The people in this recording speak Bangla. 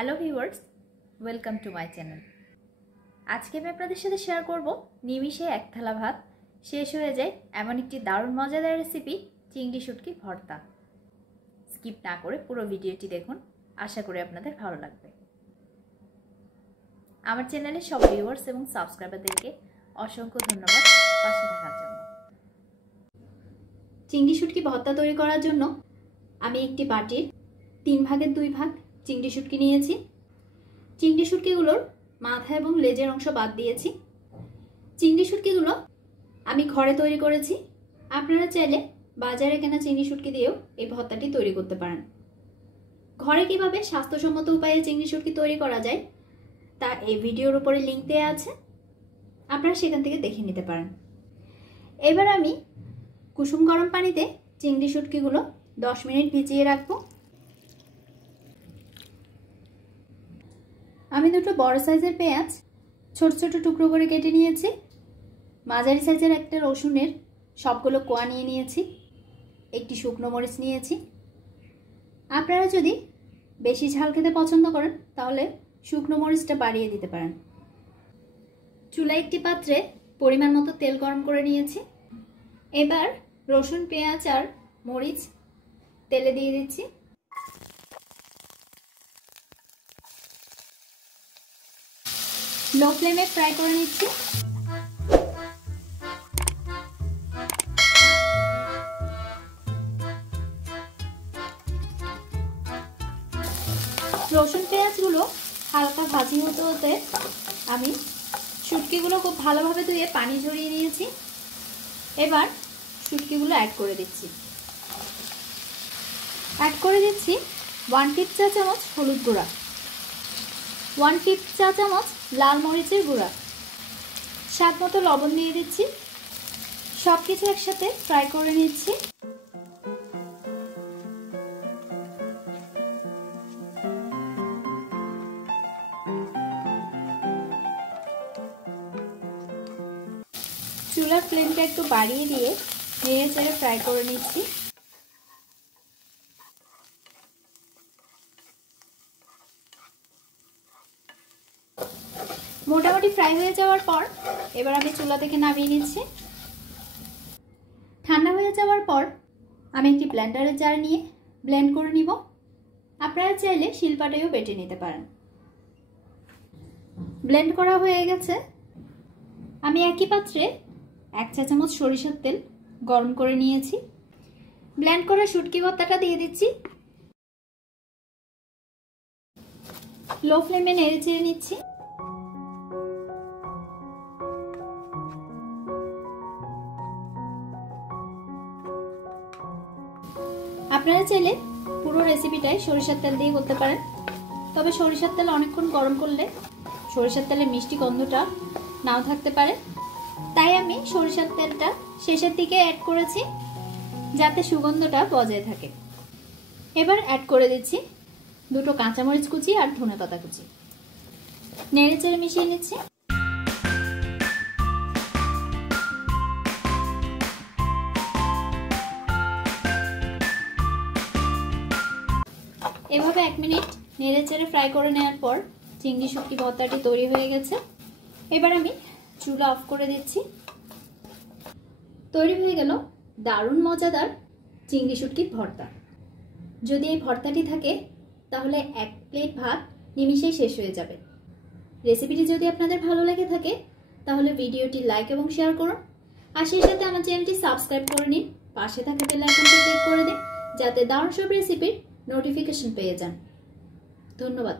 Hello viewers, welcome to my channel. আজকে আমি আপনাদের সাথে শেয়ার করব নিমিষে এক থালা ভাত শেষ হয়ে যায় এমন একটি দারুণ মজাদার রেসিপি, চিংড়ি শুটকি ভর্তা। স্কিপ না করে পুরো ভিডিওটি দেখুন, আশা করি আপনাদের ভালো লাগবে। আমার চ্যানেলের সব ভিউয়ার্স এবং সাবস্ক্রাইবারদেরকে অসংখ্য ধন্যবাদ পাশে থাকার জন্য। চিংড়ি শুটকি ভর্তা তৈরি করার জন্য আমি একটি বাটির 3 ভাগের 2 ভাগ চিংড়ি শুটকি নিয়েছি। চিংড়ি শুটকিগুলোর মাথা এবং লেজের অংশ বাদ দিয়েছি। চিংড়ি শুটকিগুলো আমি ঘরে তৈরি করেছি। আপনারা চাইলে বাজারে কেনা চিংড়ি শুটকি দিয়েও এই ভর্তাটি তৈরি করতে পারেন। ঘরে কিভাবে স্বাস্থ্যসম্মত উপায়ে চিংড়ি শুটকি তৈরি করা যায় তা এই ভিডিওর উপরে লিংক দেওয়া আছে, আপনারা সেখান থেকে দেখে নিতে পারেন। এবার আমি কুসুম গরম পানিতে চিংড়ি শুটকিগুলো 10 মিনিট ভিজিয়ে রাখবো। আমি দুটো বড় সাইজের পেঁয়াজ ছোট ছোট টুকরো করে কেটে নিয়েছি। মাঝারি সাইজের একটা রসুনের সবগুলো কোয়া নিয়ে নিয়েছি। একটি শুকনো মরিচ নিয়েছি। আপনারা যদি বেশি ঝাল খেতে পছন্দ করেন তাহলে শুকনো মরিচটা বাড়িয়ে দিতে পারেন। চুলায় একটি পাত্রে পরিমাণ মতো তেল গরম করে নিয়েছি। এবার রসুন, পেঁয়াজ আর মরিচ তেলে দিয়ে দিচ্ছি। লো ফ্লেমে ফ্রাই করে নিচ্ছি। রসুন পেঁয়াজগুলো হালকা ভাজি হতে হতে আমি শুটকিগুলো খুব ভালোভাবে ধুয়ে পানি ঝরিয়ে নিয়েছি। এবার শুটকিগুলো অ্যাড করে দিচ্ছি। 1/5 চা চামচ হলুদ গুঁড়া, 1/5 চা চামচ লাল মরিচের গুঁড়া, স্বাদ মতো লবণ দিয়ে দিচ্ছি। সবকিছু একসাথে ফ্রাই করে নিচ্ছি। চুলার ফ্লেমটা একটু বাড়িয়ে দিয়ে নেড়ে চেড়ে ফ্রাই করে নিচ্ছি। মোটামুটি ফ্রাই হয়ে যাওয়ার পর এবার আমি চুলা থেকে নামিয়ে নিচ্ছি। ঠান্ডা হয়ে যাওয়ার পর আমি একটি ব্লেন্ডারের জার নিয়ে ব্লেন্ড করে নিব। আপনারা চাইলে শিলপাটায়ও বেটে নিতে পারেন। ব্লেন্ড করা হয়ে গেছে। আমি একই পাত্রে 1 চা চামচ সরিষার তেল গরম করে নিয়েছি। ব্লেন্ড করা শুটকি ভর্তাটা দিয়ে দিচ্ছি। লো ফ্লেমে নেড়ে চেড়ে নিচ্ছি। আপনারা চাইলে পুরো রেসিপিটাই সরিষার তেল দিয়ে করতে পারেন, তবে সরিষার তেল অনেকক্ষণ গরম করলে সরিষার তেলের মিষ্টি গন্ধটা নাও থাকতে পারে। তাই আমি সরিষার তেলটা শেষের দিকে অ্যাড করেছি যাতে সুগন্ধটা বজায় থাকে। এবার অ্যাড করে দিচ্ছি দুটো কাঁচামরিচ কুচি আর ধনেপাতা কুচি। নেড়ে চেড়ে মিশিয়ে নিচ্ছি। এভাবে 1 মিনিট নেড়ে চেড়ে ফ্রাই করে নেওয়ার পর চিংড়ি শুটকি ভর্তাটি তৈরি হয়ে গেছে। এবার আমি চুলা অফ করে দিচ্ছি। তৈরি হয়ে গেল দারুণ মজাদার চিংড়ি শুটকির ভর্তা। যদি এই ভর্তাটি থাকে তাহলে 1 প্লেট ভাত নিমিষেই শেষ হয়ে যাবে। রেসিপিটি যদি আপনাদের ভালো লেগে থাকে তাহলে ভিডিওটি লাইক এবং শেয়ার করুন, আর সেই সাথে আমার চ্যানেলটি সাবস্ক্রাইব করে নিন। পাশে থাকা বেল আইকনটি ক্লিক করে দিন যাতে দারুণ সব রেসিপির নোটিফিকেশন পেয়ে যান। ধন্যবাদ।